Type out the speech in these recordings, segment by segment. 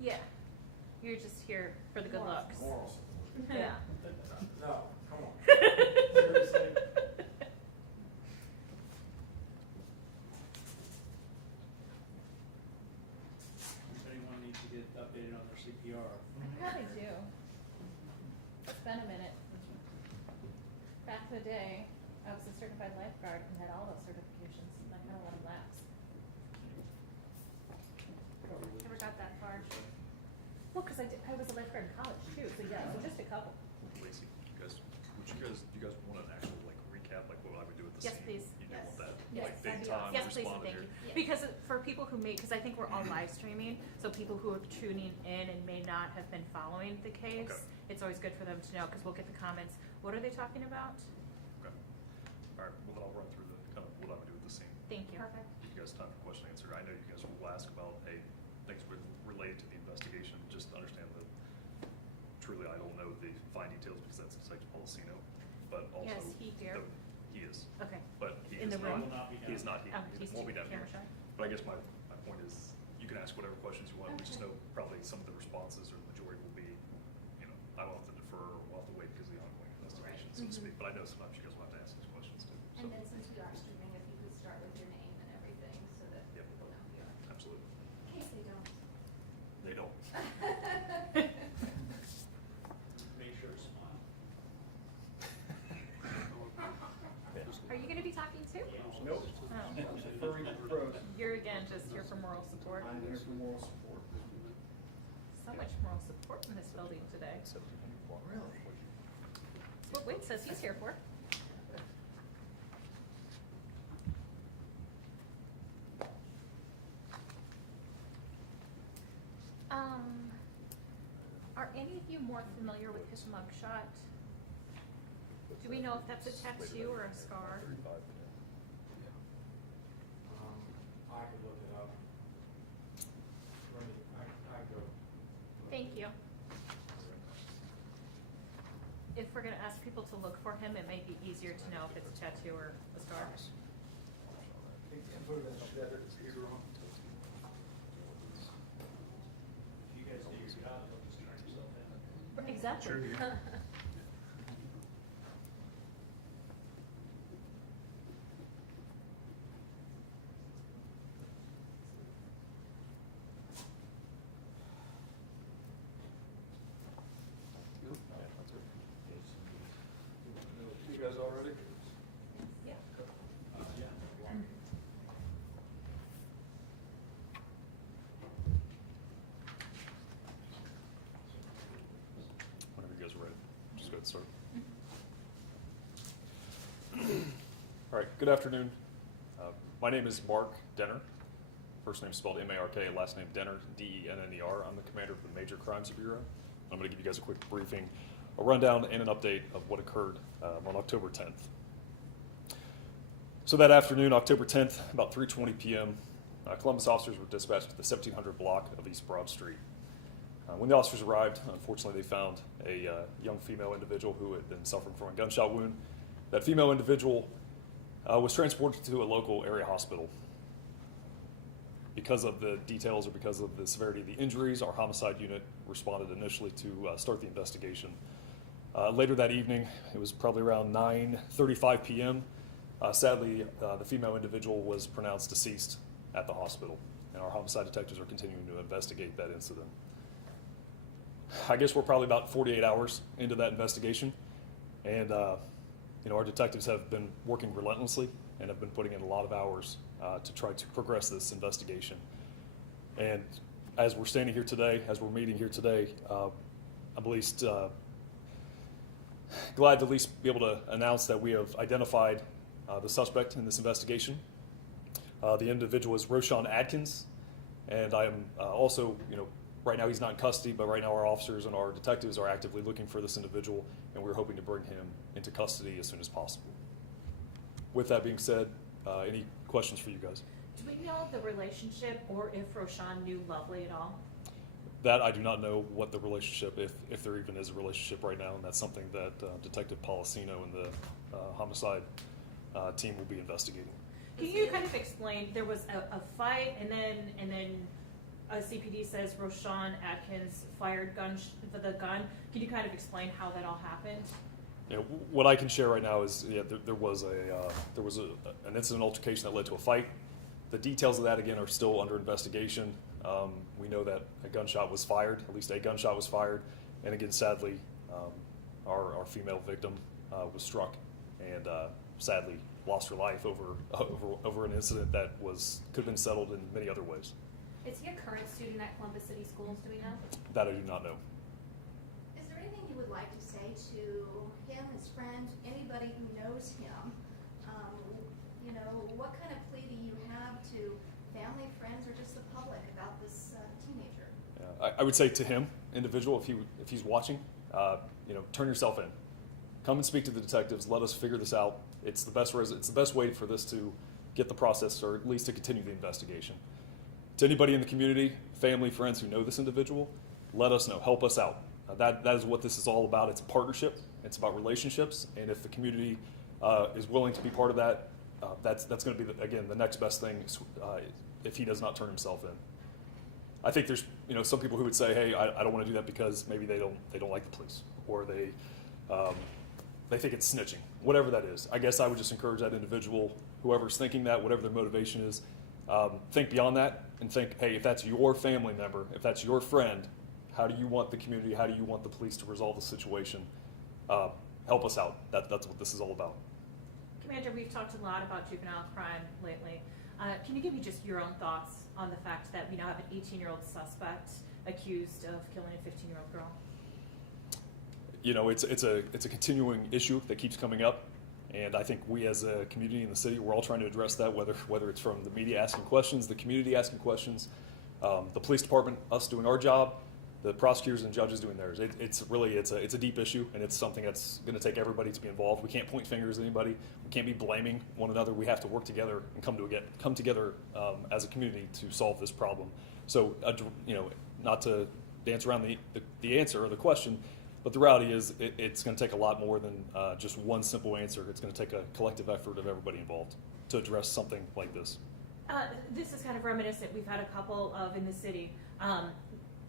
Yeah. You're just here for the good looks. Morals. Yeah. No, come on. Seriously? If anyone needs to get updated on their CPR. I probably do. It's been a minute. Back in the day, I was a certified lifeguard and had all those certifications, and I kind of let them lapse. Never got that far. Well, because I was a lifeguard in college too, so yeah, so just a couple. Lacey, you guys want an actual like recap, like what I would do at the Yes, scene? please. You do Yes. want that, Yes, like big that'd be time awesome. Yes, please, and responded thank here? you. Because for people who may, because I think we're all live streaming, so people who are tuning in and may not have been following the case, Okay. it's always good for them to know, because we'll get the comments. What are they talking about? Okay. All right, well then I'll run through the kind of what I would do at the scene. Thank you. Give you guys time for question and answer. I know you guys will ask about, hey, things related to the investigation, just understand that truly I don't know the fine details because that's Detective Policino, but also. Yes, he here? He is, Okay. but he In is the room? not, he is not here. Oh, He he's won't be down here. camera shy? But I guess my point is, you can ask whatever questions you want, we just know probably some of the responses or the majority will be, you know, I will have to defer or we'll have to wait because of the ongoing investigation, so to speak, but I know sometimes you guys will have to ask these questions too. So, And then since we are streaming, if you could start with your name and everything so that Yep. people know who you are. absolutely. In case they don't. They don't. Make sure to smile. Are you gonna be talking too? Nope. Oh. I'm deferring to pros. You're again just here for moral support. I'm here for moral support. So much moral support in this building today. Really? That's what Wade says he's here for. Are any of you more familiar with his mugshot? Do we know if that's a tattoo or a scar? I could look it up. I go. Thank you. If we're gonna ask people to look for him, it may be easier to know if it's a tattoo or a scar. Put it in the computer on. If you guys do your job, you'll just turn yourself in. Exactly. Sure. You guys all ready? Yeah. Yeah. Whenever you guys are ready, just go ahead and start. All right, good afternoon. My name is Mark Denner. First name spelled M-A-R-K, last name Denner, D-E-N-N-E-R. I'm the commander of the Major Crimes Bureau. I'm going to give you guys a quick briefing, a rundown, and an update of what occurred on October 10th. So that afternoon, October 10th, about 3:20 p.m., Columbus officers were dispatched to the 1700 block of East Broad Street. When the officers arrived, unfortunately, they found a young female individual who had been suffering from a gunshot wound. That female individual was transported to a local area hospital. Because of the details or because of the severity of the injuries, our homicide unit responded initially to start the investigation. Later that evening, it was probably around 9:35 p.m., sadly, the female individual was pronounced deceased at the hospital, and our homicide detectives are continuing to investigate that incident. I guess we're probably about 48 hours into that investigation, and our detectives have been working relentlessly and have been putting in a lot of hours to try to progress this investigation. And as we're standing here today, as we're meeting here today, I'm at least glad to at least be able to announce that we have identified the suspect in this investigation. The individual is Roshan Adkins, and I am also, right now he's not in custody, but right now our officers and our detectives are actively looking for this individual, and we're hoping to bring him into custody as soon as possible. With that being said, any questions for you guys? Do we know the relationship or if Roshan knew Lovely at all? That I do not know what the relationship, if there even is a relationship right now, and that's something that Detective Policino and the homicide team will be investigating. Can you kind of explain, there was a fight and then CPD says Roshan Atkins fired the gun. Can you kind of explain how that all happened? You know, what I can share right now is there was an incident altercation that led to a fight. The details of that again are still under investigation. We know that a gunshot was fired, at least a gunshot was fired, and again, sadly, our female victim was struck and sadly lost her life over an incident that could have been settled in many other ways. Is he a current student at Columbus City Schools, do we know? That I do not know. Is there anything you would like to say to him, his friend, anybody who knows him? What kind of plea do you have to family, friends, or just the public about this teenager? Yeah, I would say to him, individual, if he's watching, turn yourself in. Come and speak to the detectives. Let us figure this out. It's the best way for this to get the process, or at least to continue the investigation. To anybody in the community, family, friends who know this individual, let us know. Help us out. That is what this is all about. It's a partnership. It's about relationships. And if the community is willing to be part of that, that's going to be the next best thing. If he does not turn himself in, I think there's some people who would say, hey, I don't want to do that because maybe they don't like the police, or they think it's snitching, whatever that is. I guess I would just encourage that individual, whoever's thinking that, whatever their motivation is, think beyond that and think, hey, if that's your family member, if that's your friend, how do you want the community, how do you want the police to resolve the situation? Help us out. That's what this is all about. Commander, we've talked a lot about juvenile crime lately. Can you give me just your own thoughts on the fact that we now have an 18-year-old suspect accused of killing a 15-year-old girl? It's a continuing issue that keeps coming up, and I think we as a community in the city, we're all trying to address that, whether it's from the media asking questions, the community asking questions, the police department, us doing our job, the prosecutors and judges doing theirs. It's a deep issue, and it's something that's going to take everybody to be involved. We can't point fingers at anybody. We can't be blaming one another. We have to work together and come together as a community to solve this problem. So, not to dance around the answer or the question, but the reality is it's going to take a lot more than just one simple answer. It's going to take a collective effort of everybody involved to address something like this. This is kind of reminiscent. We've had a couple of in the city.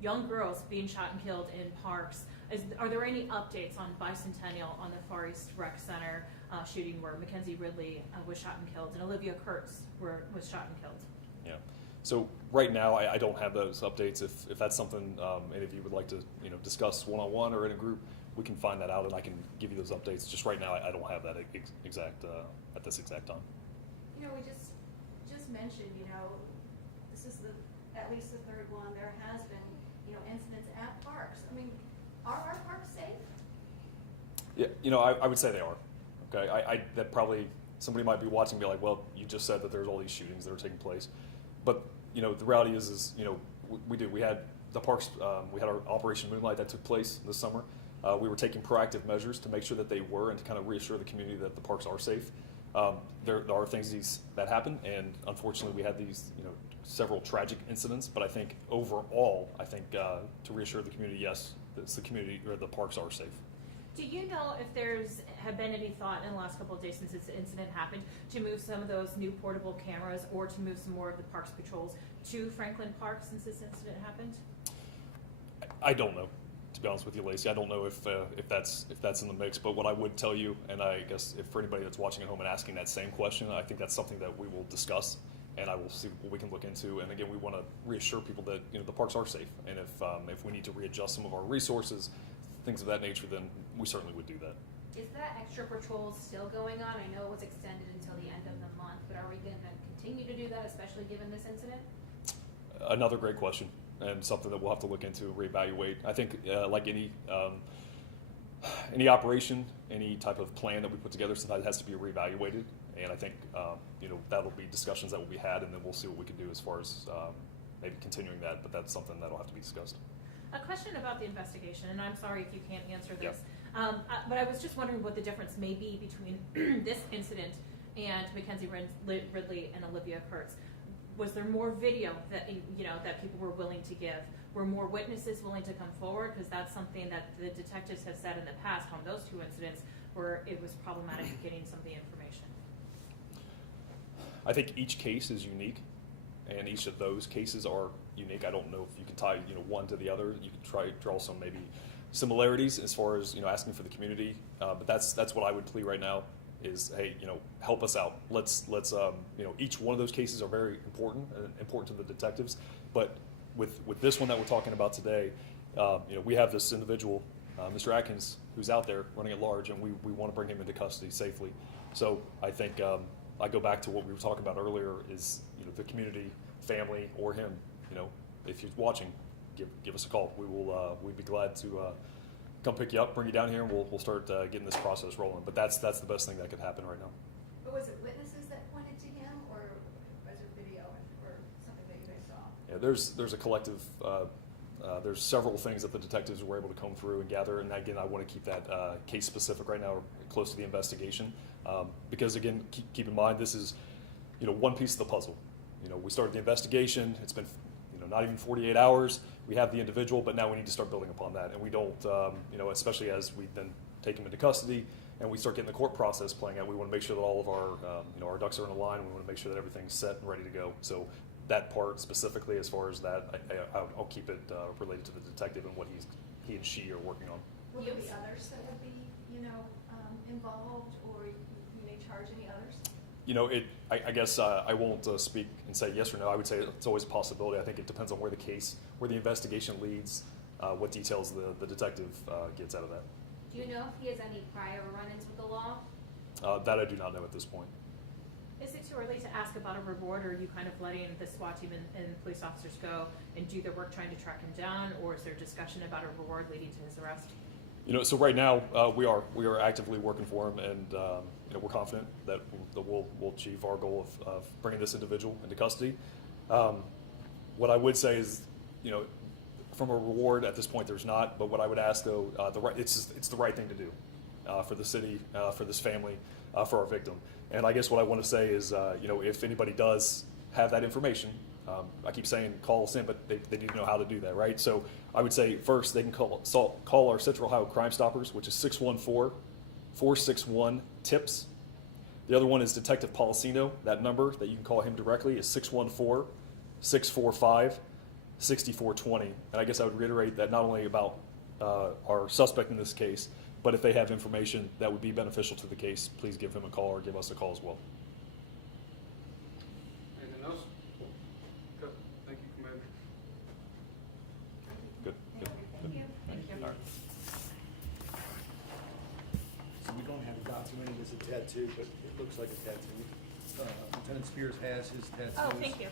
Young girls being shot and killed in parks. Are there any updates on Bicentennial, on the Far East Rec Center shooting where Mackenzie Ridley was shot and killed, and Olivia Kurtz was shot and killed? Yeah. So right now, I don't have those updates. If that's something any of you would like to discuss one-on-one or in a group, we can find that out and I can give you those updates. Just right now, I don't have that exact at this exact time. We just mentioned, this is at least the third one. There has been, incidents at parks. I mean, are our parks safe? Yeah, I would say they are. Okay, that probably somebody might be watching and be like, well, you just said that there's all these shootings that are taking place, but the reality is we had the parks, we had our Operation Moonlight that took place this summer. We were taking proactive measures to make sure that they were, and to kind of reassure the community that the parks are safe. There are things that happen, and unfortunately, we had these several tragic incidents. But I think overall, to reassure the community, yes, the community or the parks are safe. Do you know if have been any thought in the last couple of days since this incident happened to move some of those new portable cameras, or to move some more of the parks patrols to Franklin Park since this incident happened? I don't know, to be honest with you, Lacey. I don't know if that's in the mix. But what I would tell you, and I guess if for anybody that's watching at home and asking that same question, I think that's something that we will discuss, and I will see what we can look into. And again, we want to reassure people that the parks are safe, and if we need to readjust some of our resources, things of that nature, then we certainly would do that. Is that extra patrol still going on? I know it was extended until the end of the month, but are we going to continue to do that, especially given this incident? Another great question, and something that we'll have to look into, reevaluate. I think like any operation, any type of plan that we put together, sometimes it has to be reevaluated. And I think that'll be discussions that will be had, and then we'll see what we can do as far as maybe continuing that. But that's something that'll have to be discussed. A question about the investigation, and I'm sorry if you can't answer this, but I was just wondering what the difference may be between this incident and Mackenzie Ridley and Olivia Kurtz. Was there more video that that people were willing to give? Were more witnesses willing to come forward? Because that's something that the detectives have said in the past on those two incidents, where it was problematic getting some of the information. I think each case is unique, and each of those cases are unique. I don't know if you can tie, one to the other. You can try draw some maybe similarities as far as, asking for the community. But that's what I would plea right now is, hey, help us out. Let's each one of those cases are very important to the detectives. But with this one that we're talking about today, we have this individual, Mr. Atkins, who's out there running at large, and we want to bring him into custody safely. So I think I go back to what we were talking about earlier is, the community, family, or him, if you're watching, give us a call. We'd be glad to come pick you up, bring you down here, and we'll start getting this process rolling. But that's the best thing that could happen right now. But was it witnesses that pointed to him, or was it video or something that you guys saw? Yeah, there's a collective. There's several things that the detectives were able to comb through and gather, and again, I want to keep that case specific right now, or close to the investigation, because again, keep in mind this is, one piece of the puzzle. We started the investigation. It's been, not even 48 hours. We have the individual, but now we need to start building upon that, and we don't, especially as we then take him into custody and we start getting the court process playing out. We want to make sure that all of our, our ducks are in a line. And we want to make sure that everything's set and ready to go. So that part specifically, as far as that, I'll keep it related to the detective and what he and she are working on. Will there be others that would be, involved, or you may charge any others? I guess I won't speak and say yes or no. I would say it's always a possibility. I think it depends on where the investigation leads, what details the detective gets out of that. Do you know if he has any prior run-ins with the law? That I do not know at this point. Is it too early to ask about a reward, or are you kind of letting the SWAT team and police officers go and do their work trying to track him down, or is there discussion about a reward leading to his arrest? So right now we are actively working for him, and we're confident that we'll achieve our goal of bringing this individual into custody. What I would say is, from a reward at this point, there's not. But what I would ask, though, it's the right thing to do for the city, for this family, for our victim. And I guess what I want to say is, if anybody does have that information, I keep saying call us in, but they need to know how to do that, right? So I would say first they can call our Central Ohio Crime Stoppers, which is 614-461-TIPS. The other one is Detective Policino. That number that you can call him directly is 614-645-6420. And I guess I would reiterate that not only about our suspect in this case, but if they have information that would be beneficial to the case, please give him a call or give us a call as well. Anything else? Good. Thank you, Commander. Good. Thank you. Thank you. All right. So we don't have documented as a tattoo, but it looks like a tattoo. Lieutenant Spears has his tattoo. Oh, thank you.